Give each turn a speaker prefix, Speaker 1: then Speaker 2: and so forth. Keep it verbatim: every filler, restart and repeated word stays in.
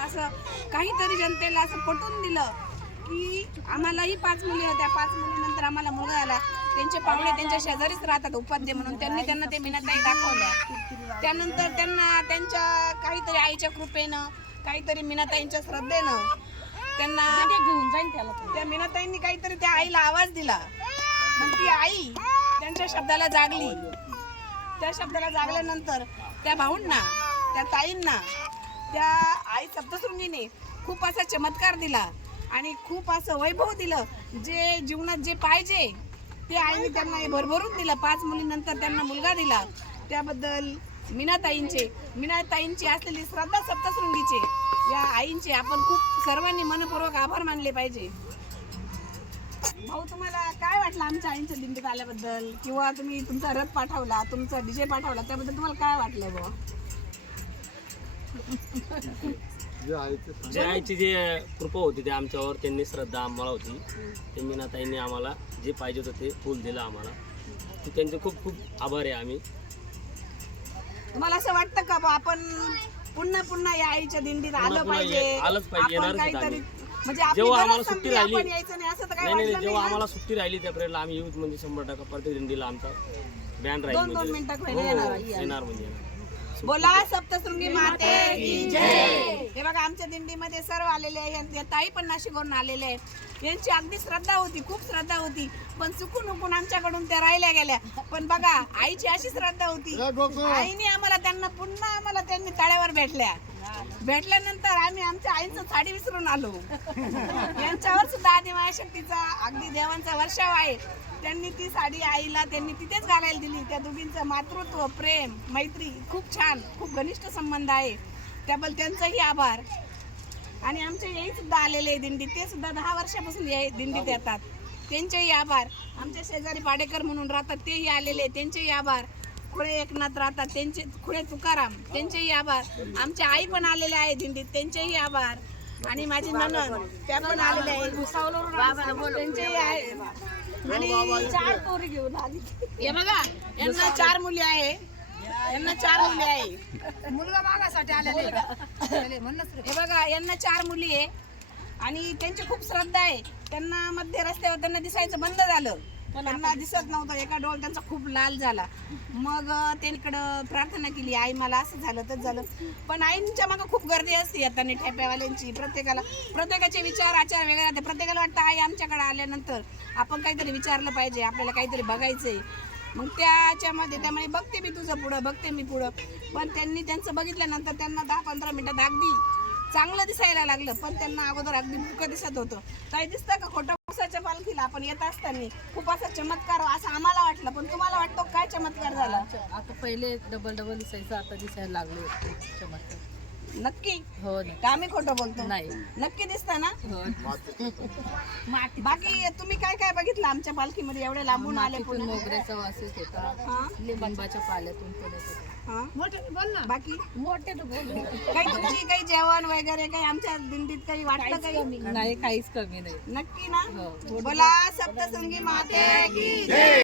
Speaker 1: असं काहीतरी जनतेला असं पटवून दिलं की आम्हालाही पाच मुली होत्या, पाच मुलीनंतर आम्हाला मुलगा आला. त्यांचे पाहुणे त्यांच्या शेजारीच राहतात उपाध्ये म्हणून, त्यांनी त्यांना ते मीनाताई दाखवल्या. त्यानंतर त्यांना त्यांच्या काहीतरी आईच्या कृपेनं, काहीतरी मीनाताईंच्या श्रद्धेनं त्यांना घेऊन जाईन त्याला त्या मीनाताईंनी काहीतरी त्या आईला आवाज दिला. मग ती आई त्यांच्या शब्दाला जागली. त्या शब्दाला जागल्यानंतर त्या भाऊंना, त्या ताईंना, त्या आई सप्तशृंगीने खूप असा चमत्कार दिला आणि खूप असं वैभव दिलं. जे जीवनात जे पाहिजे ते आईने त्यांना भरभरून दिलं. पाच मुलीनंतर त्यांना मुलगा दिला. त्याबद्दल मीनाताईंचे मीनाताईंची असलेली श्रद्धा सप्तशृंगीचे, या आईंचे आपण खूप सर्वांनी मनपूर्वक आभार मानले पाहिजे. भाऊ, तुम्हाला काय वाटलं आमच्या आईंच्या दिंडीत आल्याबद्दल, किंवा तुम्ही तुमचा रथ पाठवला, तुमचा डीजे पाठवला, त्याबद्दल तुम्हाला काय वाटलं भाऊ?
Speaker 2: जे आईची जे कृपा होती ते आमच्यावर, त्यांनी श्रद्धा आम्हाला होती. ते मीनाताईंनी आम्हाला जे पाहिजे होतं ते फुल दिलं आम्हाला. त्यांचे खूप खूप आभार आहे आम्ही.
Speaker 1: तुम्हाला असं वाटतं का बा आपण पुन्हा पुन्हा या आईच्या दिंडीत आलं पाहिजे?
Speaker 2: आलंच पाहिजे,
Speaker 1: आपण
Speaker 2: येणारच
Speaker 1: काहीतरी
Speaker 2: आम्ही.
Speaker 1: म्हणजे आपली
Speaker 2: जेव्हा आम्हाला
Speaker 1: गरज
Speaker 2: सुट्टी
Speaker 1: संपली,
Speaker 2: राहिली,
Speaker 1: आपण यायचं नाही असं तर काही
Speaker 2: नाही नाही
Speaker 1: वाटलं
Speaker 2: जेव्हा
Speaker 1: नाही
Speaker 2: आम्हाला सुट्टी राहिली त्या पिरियडला आम्ही येऊ म्हणजे शंभर टक्का प्रत्येक दिंडीला आमचा बँड राहील.
Speaker 1: दोन दोन मिनिटात
Speaker 2: हो,
Speaker 1: व्हायला येणार.
Speaker 2: येणार म्हणजे येणार.
Speaker 1: बोला सप्तशृंगी माते की जय. हे बघा आमच्या दिंडीमध्ये सर्व आलेले आहे. या ताई पण नाशिकवरून आलेले आहेत. यांची अगदी श्रद्धा होती, खूप श्रद्धा होती, पण चुकून उकून आमच्याकडून त्या राहिल्या गेल्या. पण बघा आईची अशी श्रद्धा होती, आईने आम्हाला त्यांना पुन्हा आम्हाला त्यांनी तळ्यावर भेटल्या. भेटल्यानंतर आम्ही आमच्या आईचं साडी विसरून आलो. यांच्यावर सुद्धा आदि मायाशक्तीचा अगदी देवांचा वर्षाव आहे. त्यांनी ती साडी आईला त्यांनी तिथेच घालायला दिली. त्या दोघींचं मातृत्व, प्रेम, मैत्री खूप छान, खूप घनिष्ठ संबंध आहे. त्याबद्दल त्यांचाही आभार. आणि आमचे आई सुद्धा आलेले दिंडीत, ते सुद्धा दहा वर्षापासून या दिंडीत येतात, त्यांचेही आभार. आमच्या शेजारी पाडेकर म्हणून राहतात, तेही आलेले, त्यांचेही आभार. खुळे एकनाथ राहतात, त्यांचे खुळे तुकाराम, त्यांचेही आभार. आमच्या आई पण आलेल्या आहे दिंडीत, त्यांचेही आभार. आणि माझी नणंद त्या पण आलेल्या आहे, त्यांचेही आहे. आणि चार पोरी घेऊन आली. हे बघा यांना चार मुली आहे, यांना चार मुली आहे.
Speaker 3: मुलगा मागासाठी आलेले.
Speaker 1: हे बघा यांना चार मुली आहे आणि त्यांची खूप श्रद्धा आहे. त्यांना मध्य रस्त्यावर त्यांना दिसायचं बंद झालं, त्यांना दिसत नव्हतं. एका डोळ त्यांचा खूप लाल झाला. मग त्यांकडं प्रार्थना केली, आई मला असं झालं तर झालं. पण आईंच्या मागं खूप गर्दी असते येताना ठेप्यावाल्यांची. प्रत्येकाला प्रत्येकाचे विचार आचार वेगळे राहते. प्रत्येकाला वाटतं आई आमच्याकडे आल्यानंतर आपण काहीतरी विचारलं पाहिजे, आपल्याला काहीतरी बघायचंय. मग त्याच्यामध्ये त्यामुळे बघते मी तुझं पुढं, बघते मी पुढं. पण त्यांनी त्यांचं बघितल्यानंतर त्यांना दहा पंधरा मिनिटात अगदी चांगलं दिसायला लागलं. पण त्यांना अगोदर अगदी मुकं दिसत होतं. काही दिसतं का खोटं? उसाच्या पालखीला आपण येत असताना खूप असा चमत्कार असं आम्हाला वाटलं. पण तुम्हाला वाटतो काय चमत्कार झाला?
Speaker 3: आता पहिले डबल डबल दिसायचं, आता दिसायला लागले चमत्कार.
Speaker 1: नक्की?
Speaker 3: हो
Speaker 1: का आम्ही खोटं बोलतो?
Speaker 3: नाही,
Speaker 1: नक्की दिसतं ना?
Speaker 3: हो.
Speaker 1: बाकी तुम्ही काय काय बघितलं आमच्या पालखीमध्ये? एवढे लांबून आले
Speaker 3: मातीतून मोगऱ्याचा वास होता, लिंबाच्या पाल्यातून पण येत होता.
Speaker 1: बाकी मोठे काही तुमची काही जेवण वगैरे काही आमच्या दिंडीत काही वाटतं काही?
Speaker 3: नाही, काहीच कमी नाही.
Speaker 1: नक्की ना?
Speaker 3: हो.
Speaker 1: बोला सप्तशृंगी माते की जय.